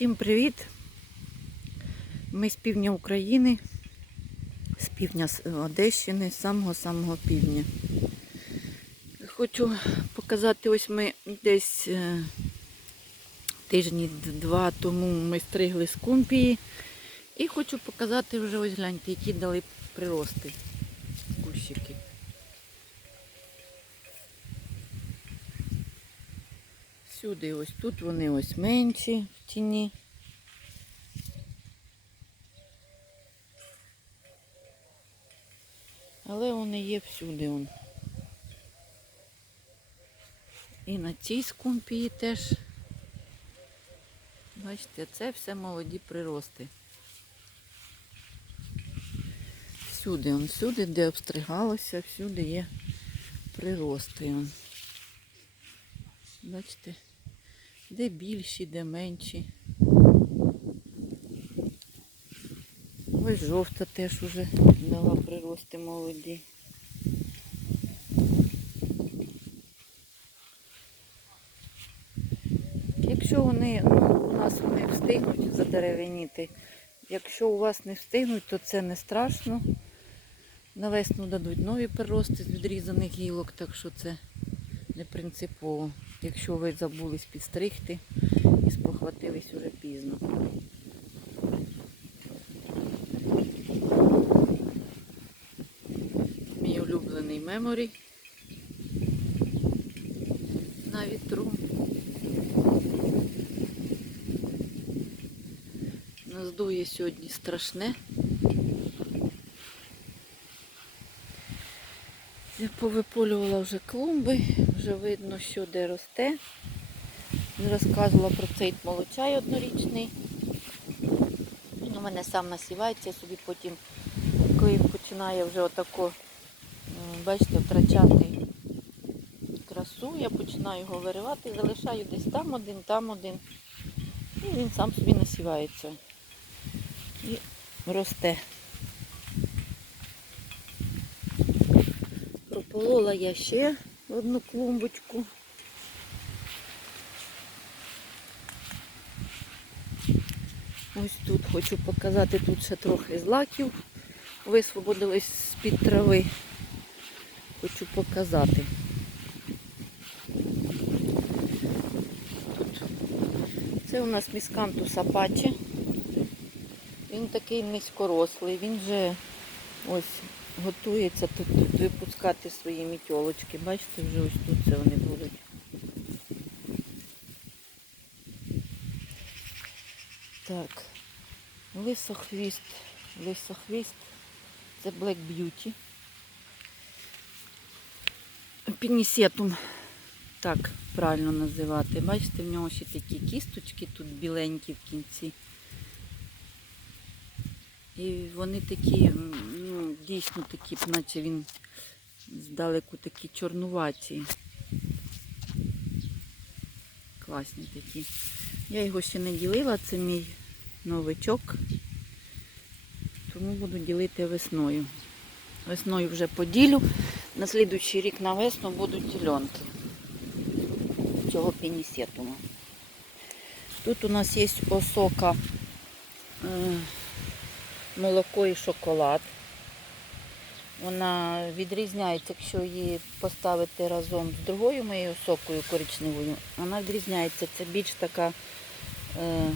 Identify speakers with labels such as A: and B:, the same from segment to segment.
A: Всім привіт! Ми з півдня України, з півдня Одещини, з самого-самого півдня. Хочу показати, ось ми десь е, тижні два тому ми стригли скумпії. І хочу показати вже ось гляньте, які дали прирости кущики. Всюди ось тут вони ось менші в тіні. Але вони є всюди. Он. І на цій скумпії теж. Бачите, це все молоді прирости. Всюди, он, всюди, де обстригалося, всюди є прирости. Он. Бачите, де більші, де менші. Ось жовта теж уже дала прирости молоді. Якщо вони, ну, у нас вони встигнуть задеревеніти, якщо у вас не встигнуть, то це не страшно. На весну дадуть нові прирости з відрізаних гілок, так що це не принципово. Якщо ви забулись підстригти і спохватились уже пізно. Мій улюблений меморі на вітру. Нас дує сьогодні страшне. Я повиполювала вже клумби, вже видно, що де росте. Розказувала про цей молочай однорічний. Він у мене сам насівається, я собі потім, коли він починає вже отако, бачите, втрачати красу, я починаю його виривати, залишаю десь там один, там один. І він сам собі насівається. І росте. Прополола я ще одну клумбочку. Ось тут хочу показати, тут ще трохи злаків висвободились з-під трави. Хочу показати. Це у нас міскантус апаче. Він такий низькорослий, він вже ось готується тут випускати свої мітьолочки. Бачите, вже ось тут це вони будуть. Так, лисохвіст, лисохвіст, це Black Beauty. Пінісетум, так правильно називати. Бачите, в нього ще такі кісточки тут біленькі в кінці. І вони такі, дійсно такі, наче він здалеку такі чорнуваті. Класні такі. Я його ще не ділила, це мій новичок. Тому буду ділити весною. Весною вже поділю. На слідуючий рік на весну будуть зеленки цього пінісетуму. Тут у нас є осока. е, молоко і шоколад. Вона відрізняється, якщо її поставити разом з другою моєю сокою коричневою, вона відрізняється. Це більш така, е,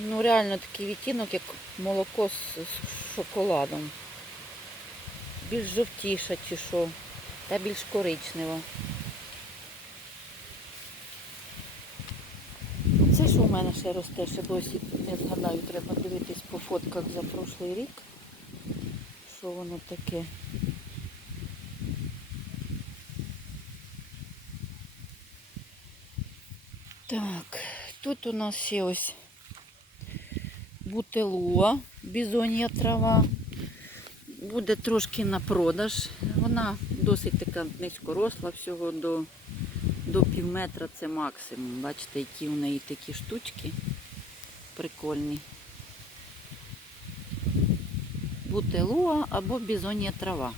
A: ну реально такий відтінок, як молоко з, з шоколадом. Більш жовтіша чи що, та більш коричнева. Це що у мене ще росте, ще досі, я згадаю, треба дивитись по фотках за прошлий рік. Що воно таке. Так, тут у нас ще ось бутилуа, бізонія трава. Буде трошки на продаж. Вона досить така низькоросла, всього до до пів метра це максимум. Бачите, які у неї такі штучки прикольні бути луа або бізонія трава.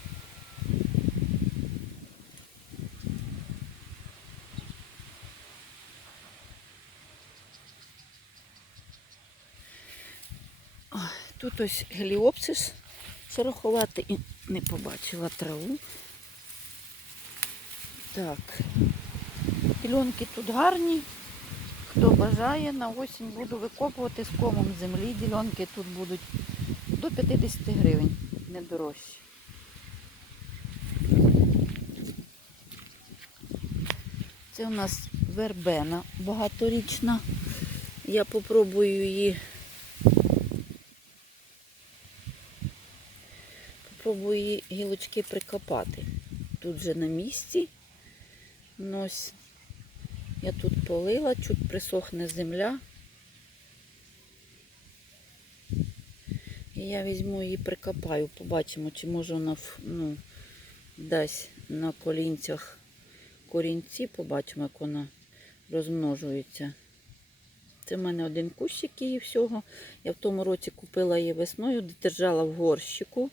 A: Тут ось геліопсис сорохувати і не побачила траву. Так, ділянки тут гарні. Хто бажає, на осінь буду викопувати з комом землі. Ділянки тут будуть до 50 гривень, не дорожчі. Це у нас вербена багаторічна. Я попробую її. Попробую її гілочки прикопати. Тут же на місці. Ну, ось я тут полила, чуть присохне земля. Я візьму її прикопаю, побачимо, чи може вона ну, дасть на колінцях корінці, побачимо, як вона розмножується. Це в мене один кущик її всього. Я в тому році купила її весною, держала в горщику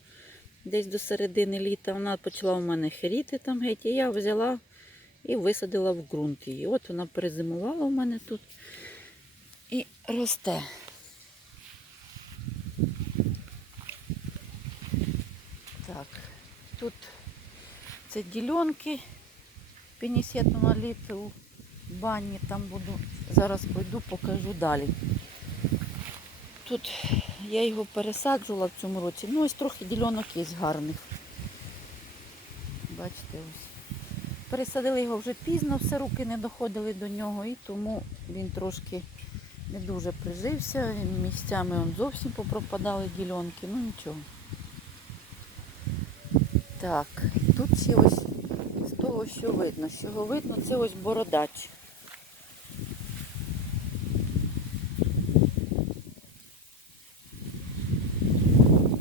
A: десь до середини літа. Вона почала у мене херіти там геть, і я взяла і висадила в ґрунт її. От вона перезимувала у мене тут і росте. Так, тут це ділянки. Пінісетну наліти у бані, там буду. Зараз пойду, покажу далі. Тут я його пересаджувала в цьому році. Ну, ось трохи ділянок є гарних. Бачите, ось. Пересадили його вже пізно, все руки не доходили до нього, і тому він трошки не дуже прижився. Місцями он зовсім попропадали ділянки, ну нічого. Так, тут ще ось з того, що видно. З чого видно, це ось бородач.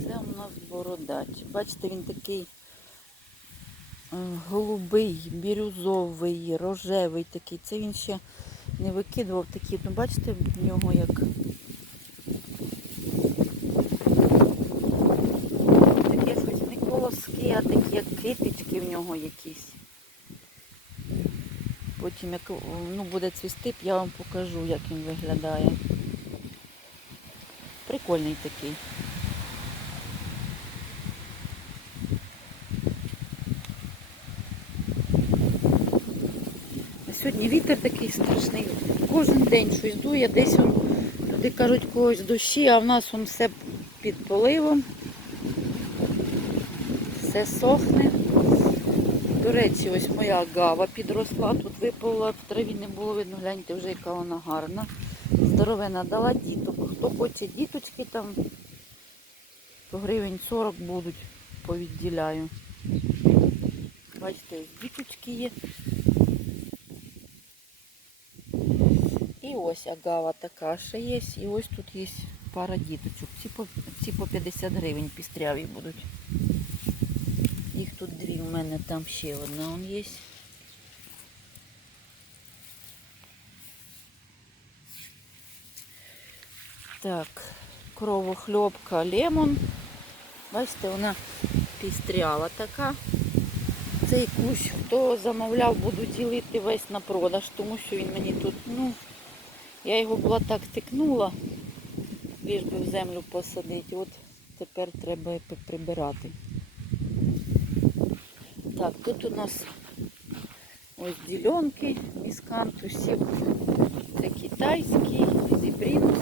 A: Це у нас бородач. Бачите, він такий е, голубий, бірюзовий, рожевий такий. Це він ще не викидував такі. Ну, бачите, в нього як. Таке щось не колоски, а такі як китички в нього якісь. Потім як ну, буде цвісти, я вам покажу, як він виглядає. Прикольний такий. Сьогодні вітер такий страшний. Кожен день щось дує, десь он, туди кажуть когось дощі, а в нас он все під поливом. Все сохне. До речі, ось моя гава підросла, тут випала, в траві не було видно, гляньте вже яка вона гарна. Здоровена дала діток. Хто хоче діточки там, то гривень 40 будуть, повідділяю. Бачите, діточки є. І ось агава така ще є. І ось тут є пара діточок. Ці по, ці по 50 гривень пістряві будуть. Їх тут дві у мене, там ще одна он є. Так, кровохльопка лемон. Бачите, вона пістряла така. Цей кущ, хто замовляв, буду ділити весь на продаж, тому що він мені тут, ну, я його була так тикнула, ліж би в землю посадити. От тепер треба прибирати. Так, тут у нас ось ділянки міскантусів. Це китайський, зібрінус.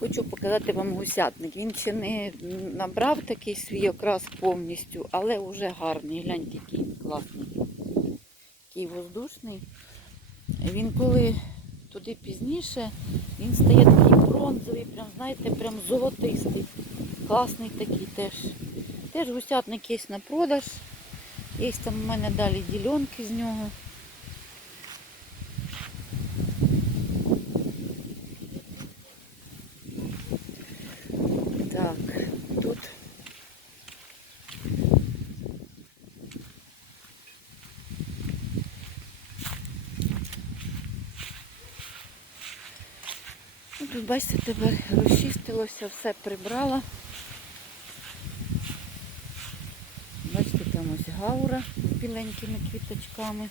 A: Хочу показати вам гусятник. Він ще не набрав такий свій окрас повністю, але вже гарний. Гляньте, який класний. Такий воздушний. Він коли туди пізніше, він стає такий бронзовий, прям, знаєте, прям золотистий. Класний такий теж. Теж гусятник є на продаж. Є там у мене далі ділянки з нього. Так, тут Ну, тут, бачите, тепер розчистилося, все прибрала. Бачите, там ось гаура з біленькими квіточками.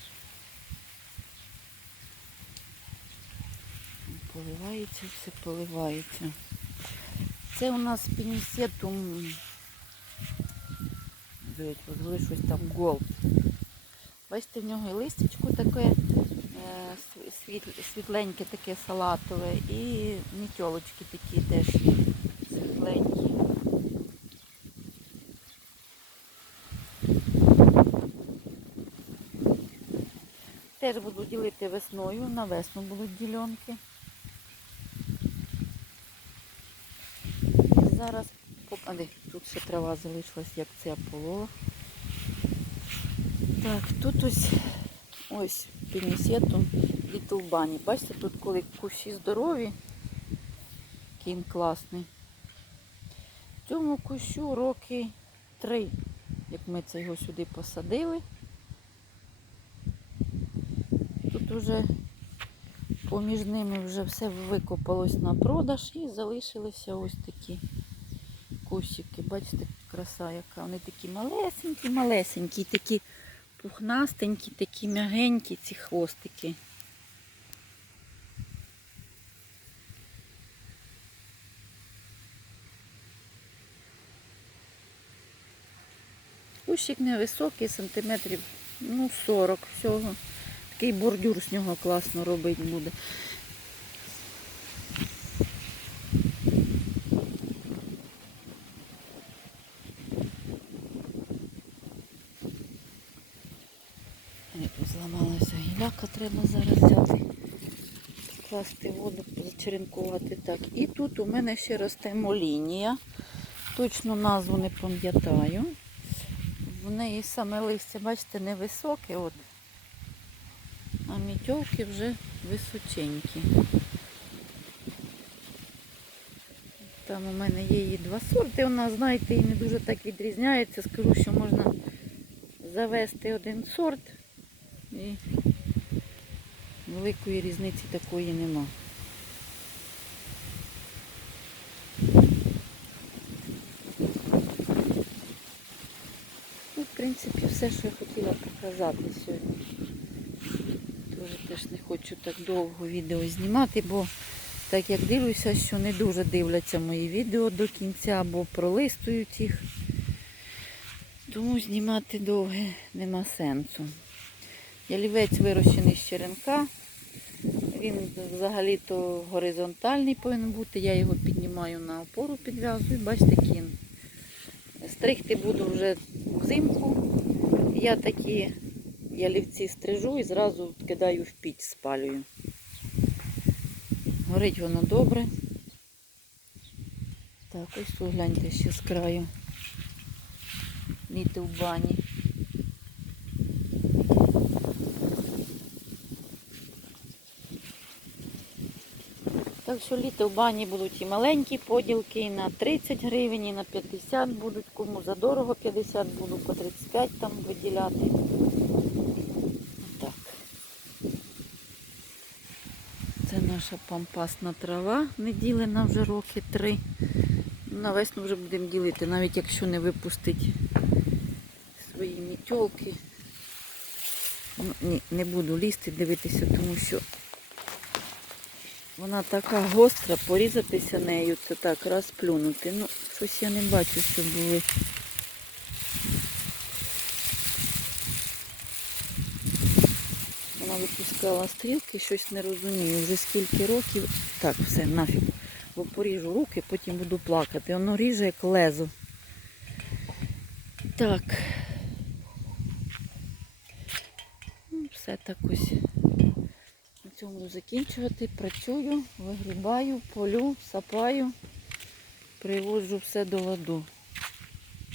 A: поливається, все поливається. Це у нас пінісетум. Дивіться, щось там голд. Бачите, в нього і листячко таке е, світ- світленьке, таке салатове, і мітьолочки такі теж Теж буду ділити весною, на весну будуть ділянки. Зараз, а де, тут ще трава залишилась, як це полола. Так, тут ось ось пінісетум Little Bunny. Бачите, тут коли кущі здорові, він класний. Цьому кущу роки три, як ми це його сюди посадили. Тут поміж ними вже все викопалось на продаж і залишилися ось такі кущики. Бачите, краса яка. Вони такі малесенькі, малесенькі, такі пухнастенькі, такі м'ягенькі ці хвостики. Кущик невисокий, сантиметрів ну, 40 всього. Такий бордюр з нього класно робити буде. Зламалася гіляка, треба зараз взяти, скласти воду, зачеренкувати. Так, і тут у мене ще росте молінія. Точну назву не пам'ятаю. В неї саме листя, бачите, невисоке, от. А мітьолки вже височенькі. Там у мене є її два сорти. Вона, знаєте, і не дуже так відрізняється. Скажу, що можна завести один сорт і великої різниці такої нема. Ну, в принципі, все, що я хотіла показати сьогодні. Дуже теж не хочу так довго відео знімати, бо так як дивлюся, що не дуже дивляться мої відео до кінця, або пролистують їх. Тому знімати довге нема сенсу. Ялівець вирощений з черенка. Він взагалі-то горизонтальний повинен бути. Я його піднімаю на опору, підв'язую. Бачите, кін. Стригти буду вже взимку. Я такі ялівці стрижу і зразу кидаю в піч, спалюю. Горить воно добре. Так, ось тут гляньте ще з краю. Літи в бані. Так що літи в бані будуть і маленькі поділки, і на 30 гривень, і на 50 будуть, кому задорого 50 буду по 35 там виділяти. Так. Це наша пампасна трава, не ділена вже роки три. На весну вже будемо ділити, навіть якщо не випустить свої мітьолки. Ну, ні, не буду лізти, дивитися, тому що вона така гостра, порізатися нею, це так, раз плюнути. Ну, щось я не бачу, що були. Вона випускала стрілки, щось не розумію. Вже скільки років. Так, все, нафіг. Бо поріжу руки, потім буду плакати. Воно ріже як лезо. Так. Ну, все так ось. На цьому закінчувати. Працюю, вигрібаю, полю, сапаю, приводжу все до ладу.